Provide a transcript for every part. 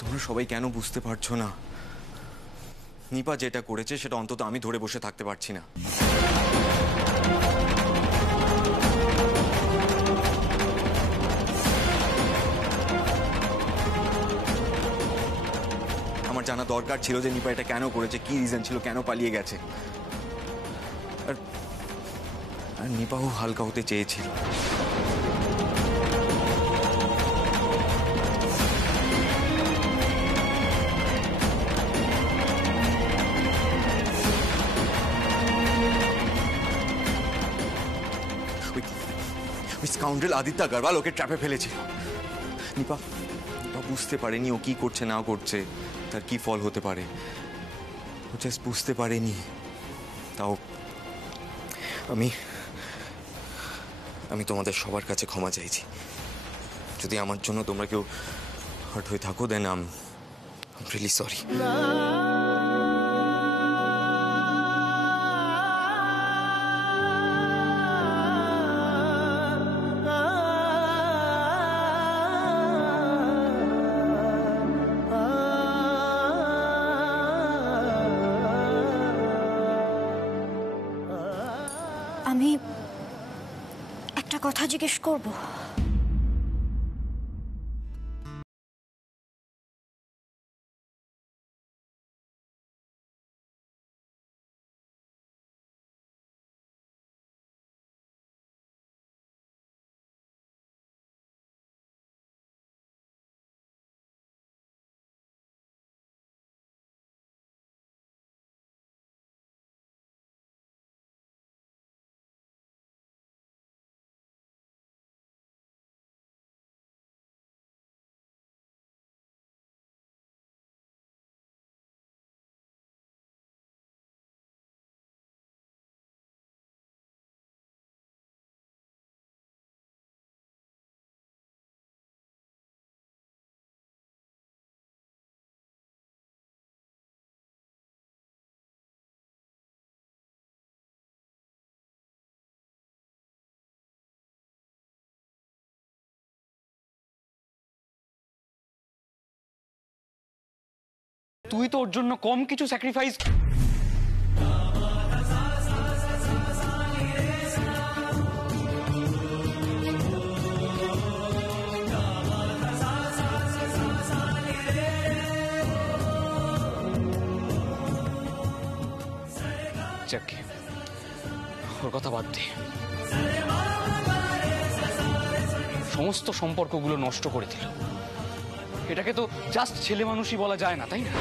তোমরা সবাই কেন বুঝতে পারছো না? নিপা যেটা করেছে সেটা অন্তত আমি ধরে বসে থাকতে পারছি না। আমার জানা দরকার ছিল যে নিপা এটা কেন করেছে, কি রিজন ছিল, কেন পালিয়ে গেছে। আর নিপাও হালকা হতে চেয়েছিল। ওই স্কাউন্ড্রেল আদিত্য আগরওয়াল ওকে ট্র্যাপে ফেলেছিল। নিপা বুঝতে পারেনি ও কি করছে না করছে, তার কি ফল হতে পারে। ও জাস্ট বুঝতে পারেনি। তাও আমি তোমাদের সবার কাছে ক্ষমা চাইছি। যদি আমার জন্য তোমরা কেউ হার্ট হয়ে থাকো, then I am really sorry. আমি একটা কথা জিজ্ঞেস করব। তুই তো ওর জন্য কম কিছু স্যাক্রিফাইস। যাকে ওর কথা বাদ দে, সমস্ত সম্পর্কগুলো নষ্ট করে দিল। এটাকে তো জাস্ট ছেলে মানুষই বলা যায় না, তাই না?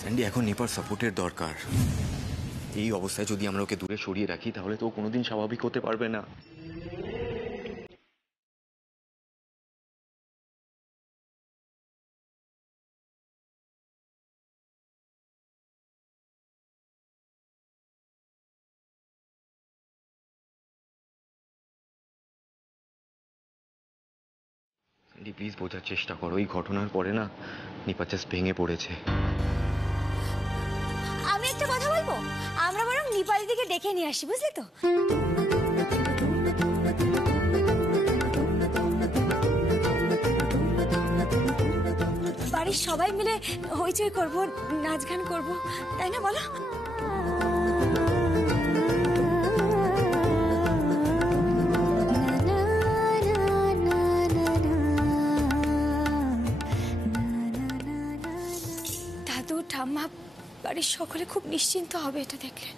স্যান্ডি, এখন নিপার সাপোর্টের দরকার। এই অবস্থায় যদি আমরা ওকে দূরে সরিয়ে রাখি তাহলে তো ও কোনোদিন স্বাভাবিক হতে পারবে না। স্যান্ডি, প্লিজ বোঝার চেষ্টা করো। এই ঘটনার পরে না নিপা জাস্ট ভেঙে পড়েছে। আমি একটা কথা বলবো, আমরা বরং নিপাল দিকে ডেকে নিয়ে আসি, বুঝলি তো? বাড়ির সবাই মিলে হইচই করবো, নাচ গান করবো, তাই না বলো? দাদু ঠাম্মা বাড়ির সকলে খুব নিশ্চিন্ত হবে এটা দেখলে।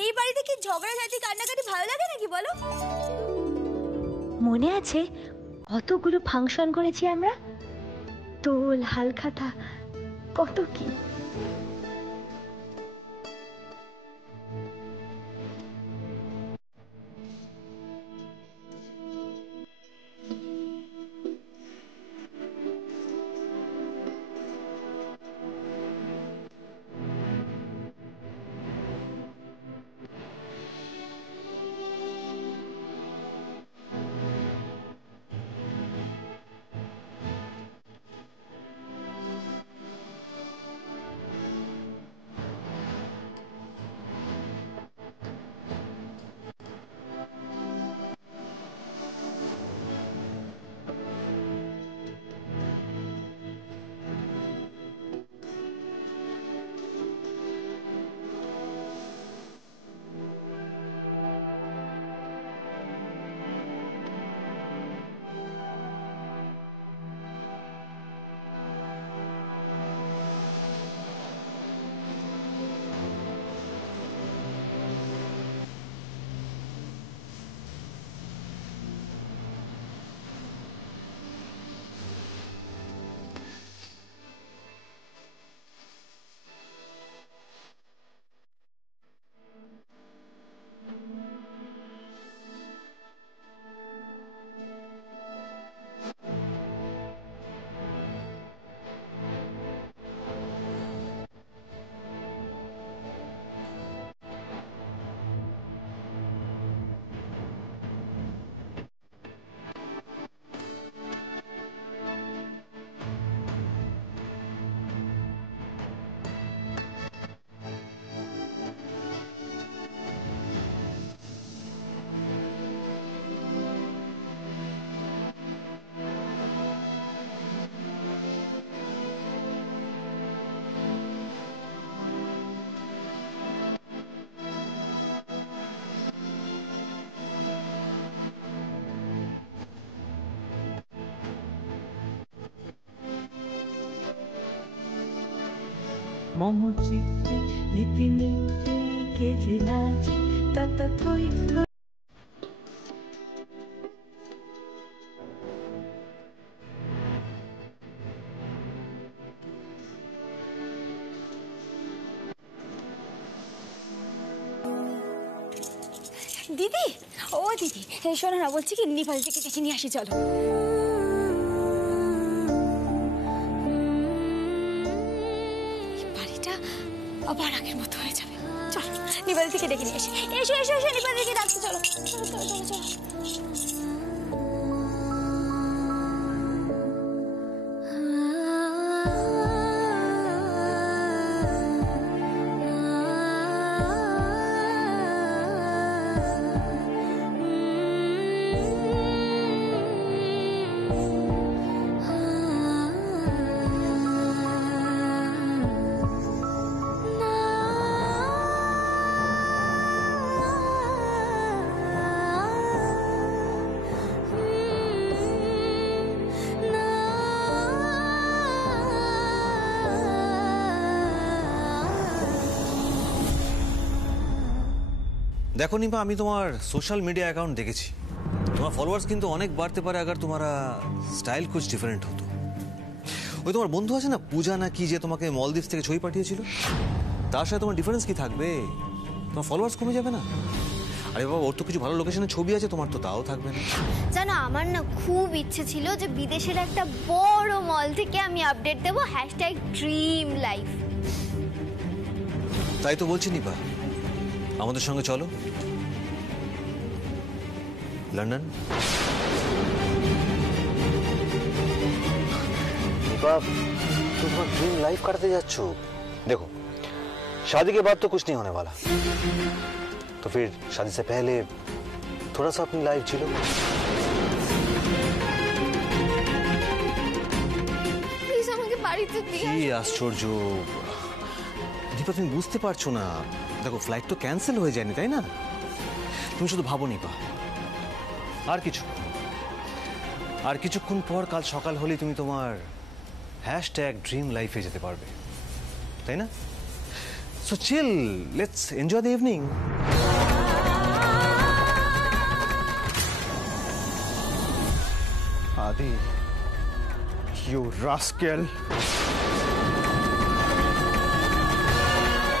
এই বাড়িতে কি ঝগড়াঝাটি কান্নাকাটি ভালো লাগে নাকি বলো? মনে আছে কতগুলো ফাংশন করেছি আমরা, দোল, হালখাতা, কত কি। মম চিত্তে নীতি নিত্যে কেজে নাচে তত থই থই। দিদি, ও দিদি, শোনো না, বলছি কি নিপাল থেকে ডেকে নিয়ে আসি, চলো। বাড়িটা আবার আগের মতো হয়ে যাবে, চলো নিপাল থেকে ডেকে নিয়ে আসি। এসো এসো এসো, নিপাল থেকে ডাকতে, চলো চলো চলো চলো চলো। দেখো নিপা, আমি তোমার সোশ্যাল মিডিয়া অ্যাকাউন্ট দেখেছি। তোমার ফলোয়ার্স কিন্তু অনেক বাড়তে পারে আগার তোমারা স্টাইল কুছ ডিফারেন্ট হতো। ওই তোমার বন্ধু আছে না পূজা না কি, যে তোমাকে মলদ্বীপ থেকে ছবি পাঠিয়েছিল, তার সাথে তোমার ডিফারেন্স কি থাকবে? তোমার ফলোয়ার্স কমে যাবে না? আরে বাবা, ওর তো কিছু ভালো লোকেশনের ছবি আছে, তোমার তো তাও থাকবে না। জানো, আমার না খুব ইচ্ছে ছিল যে বিদেশের একটা বড় মল থেকে আমি আপডেট দেবো #ড্রিম লাইফ। তাই তো বলছি নিপা, আমাদের সঙ্গে চলো লন্ডন। निपा, तुम ड्रीम लाइफ करते जाচ্ছ। देखो, शादी के बाद तो कुछ नहीं होने वाला, तो फिर शादी से पहले थोड़ा सा अपनी लाइफ जिलो। প্লিজ আমাকে বাড়িতে দিয়ে কি আশ্চর্য নিপা, তুমি বুঝতে পারছো না? দেখো, ফ্লাইট তো ক্যান্সেল হয়ে যায়নি, তাই না? তুমি শুধু ভাবো নিপা, আর কিছুক্ষণ পর কাল সকাল হলেই তুমি তোমার #ড্রিম লাইফে যেতে পারবে, তাই না? So chill, let's enjoy the evening. Adi, you rascal!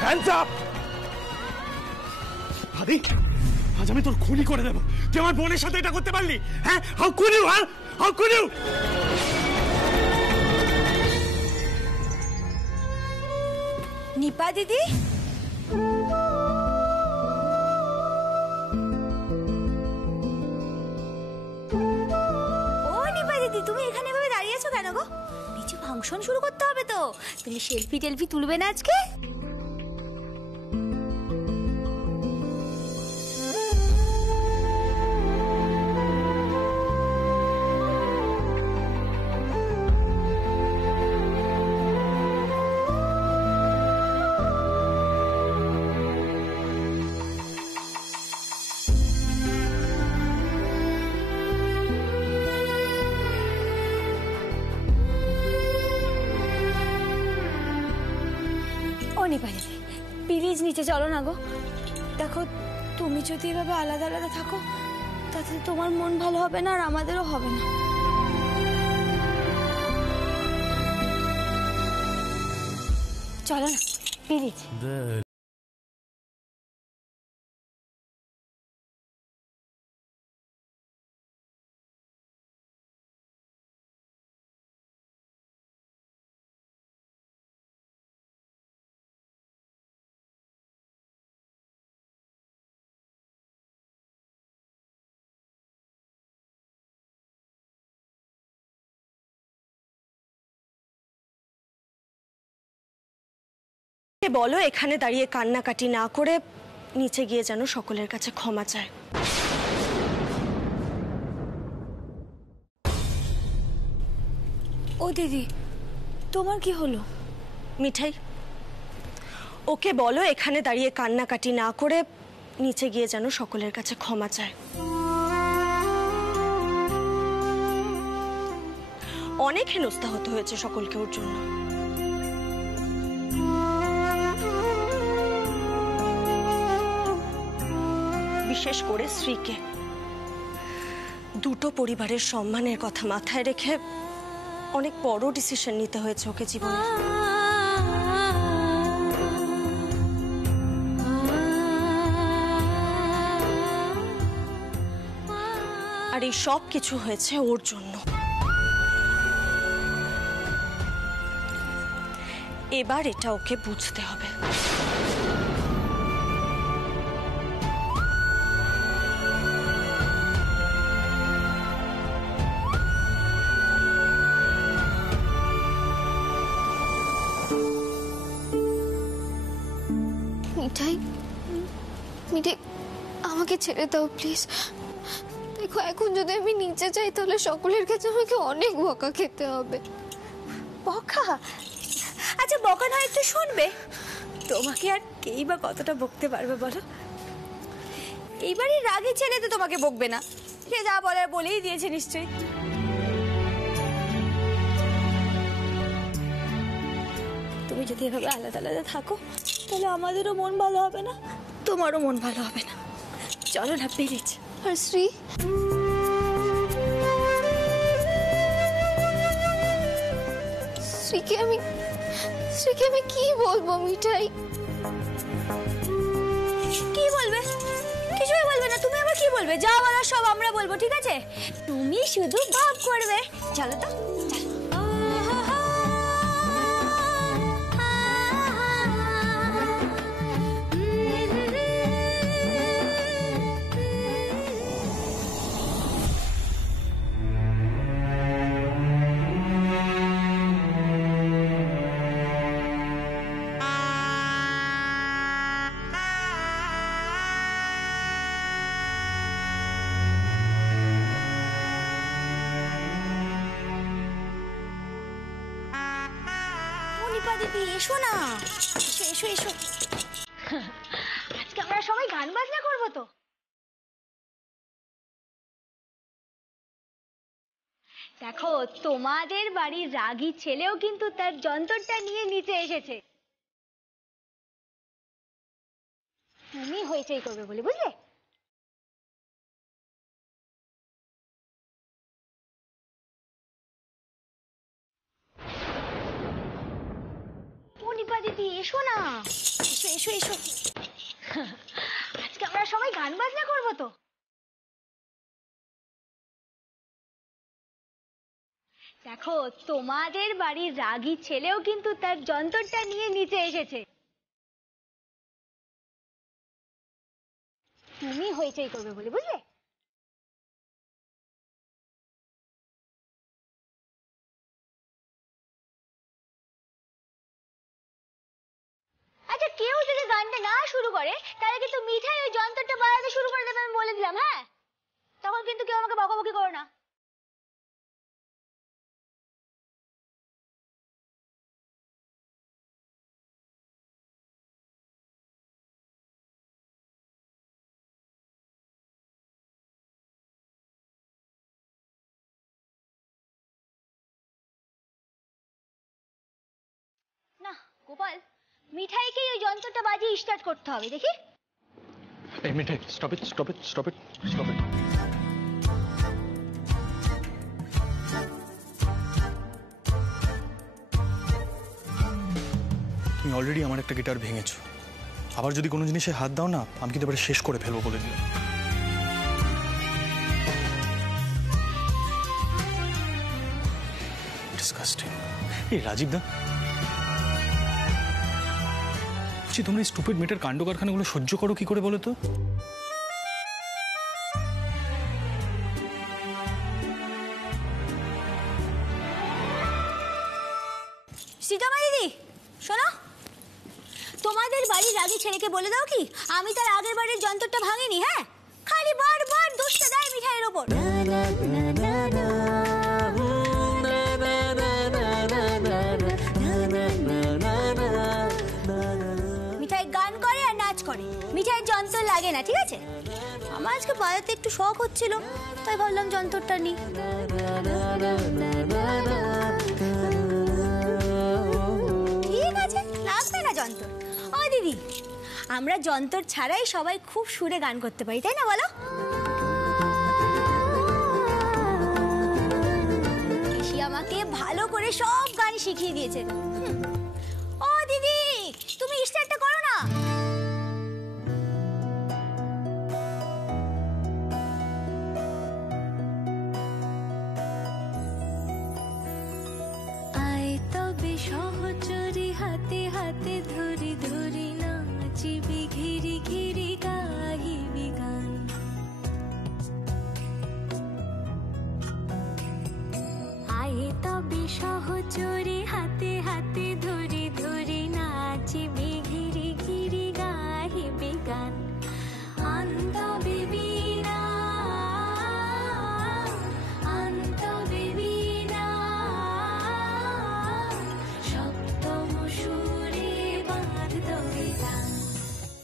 Hands up! Adi, আজ আমি তোর খুনি করে দেব। তুই আমার বোনের সাথে এটা করতে পারলি? হ্যাঁ, how could you? How could you? Nipa দিদি, ও নিপা দিদি, তুমি এখানে এভাবে দাঁড়িয়ে আছো কেন গো? নিচে ফাংশন শুরু করতে হবে তো। তুমি সেলফি টেলফি তুলবে না আজকে? প্লিজ নিচে চলো না গো। দেখো, তুমি যদি এভাবে আলাদা আলাদা থাকো তাতে তোমার মন ভালো হবে না, আর আমাদেরও হবে না। চলো না প্লিজ। বলো, এখানে দাঁড়িয়ে কান্নাকাটি না করে নিচে গিয়ে যেন সকলের কাছে ক্ষমা চায়। ও দিদি, তোমার কি হলো? মিঠাই, ওকে বলো এখানে দাঁড়িয়ে কান্নাকাটি না করে নিচে গিয়ে যেন সকলের কাছে ক্ষমা চায়। অনেক হেনস্থা হতে হয়েছে সকলকে ওর জন্য। বিশেষ করে শ্রীকে। দুটো পরিবারের সম্মানের কথা মাথায় রেখে অনেক বড় ডিসিশন নিতে হয়েছে ওকে জীবনে। আর এই সব কিছু হয়েছে ওর জন্য। এবার এটা ওকে বুঝতে হবে। মিঠাই, মিঠাই আমাকে ছেড়ে দাও প্লিজ। দেখো এখন যদি আমি নিচে যাই তাহলে সকলের কাছে আমাকে অনেক বকা খেতে হবে। বকা? আচ্ছা বকা নয় একটু শুনবে, তোমাকে আর কেই বা কতটা বকতে পারবে বলো? এইবারই রাগী ছেলে তো তোমাকে বকবে না, সে যা বলার বলেই দিয়েছে নিশ্চয়ই। তুমি যদি এভাবে আলাদা আলাদা থাকো তাহলে আমাদেরও মন ভালো হবে না, তোমারও মন ভালো হবে না। চলো না প্লিজ। আর শ্রী, শ্রীকে আমি কি বলবো মিঠাই? কি বলবে? কিছুই বলবে না। তুমি আবার কি বলবে? যা বলার সব আমরা বলবো, ঠিক আছে? তুমি শুধু ভাব করবে। চলো তো। দিদি এসো না, এসো এসো এসো। আজকে আমরা সবাই গান বাজনা করবো তো। দেখো তোমাদের বাড়ির রাগী ছেলেও কিন্তু তার যন্ত্রটা নিয়ে নিচে এসেছে। তুমি হইচই করবে বলে, বুঝলে? দিদি এসো না, এসো এসো এসো। আজকে আমরা সবাই গান বাজনা করবো তো। দেখো তোমাদের বাড়ির রাগী ছেলেও কিন্তু তার যন্ত্রটা নিয়ে নিচে এসেছে। তুমি হইচই করবে বলে, বুঝলে? আচ্ছা কেউ যদি গানটা না শুরু করে তাহলে কিন্তু মিঠাই ওই যন্ত্রটা বাজাতে শুরু করে দেবে, আমি বলে দিলাম। হ্যাঁ, তখন কিন্তু কেউ আমাকে বকাবকি করো না। না গোপাল, মিঠাইকে ওই যন্ত্রটা বাজিয়ে স্টার্ট করতে হবে, দেখি। এই Mithai, stop it stop it stop it stop it. তুমি অলরেডি আমার একটা গিটার ভেঙেছো, আবার যদি কোনো জিনিসে হাত দাও না আমি কিন্তু এবারে শেষ করে ফেলবো বলে দিলাম। ডিসকাস্টিং। এই রাজীব দা, তোমরা স্টুপিড মেয়েটার কাণ্ড কারখানাগুলো সহ্য করো কি করে বলো তো? সীতামা দিদি শোনো, তোমাদের বাড়ির রাগী ছেলেকে বলে দাও কি আমি তার আগের বাড়ির যন্ত্রটা ভাঙিনি। হ্যাঁ, খালি বারবার দোষটা দেয় মিঠাইয়ের ওপর। মিঠাই গান করে আর নাচ করে, মিঠাইয়ের যন্ত্র লাগে না, ঠিক আছে? আমার আজকে বাজাতে একটু শখ হচ্ছিল তাই ভাবলাম যন্ত্রটা নি। ঠিক আছে, লাগবে না যন্ত্র। ও দিদি, আমরা যন্ত্র ছাড়াই সবাই খুব সুরে গান করতে পারি, তাই না বলো? কেশি আমাকে ভালো করে সব গান শিখিয়ে দিয়েছে।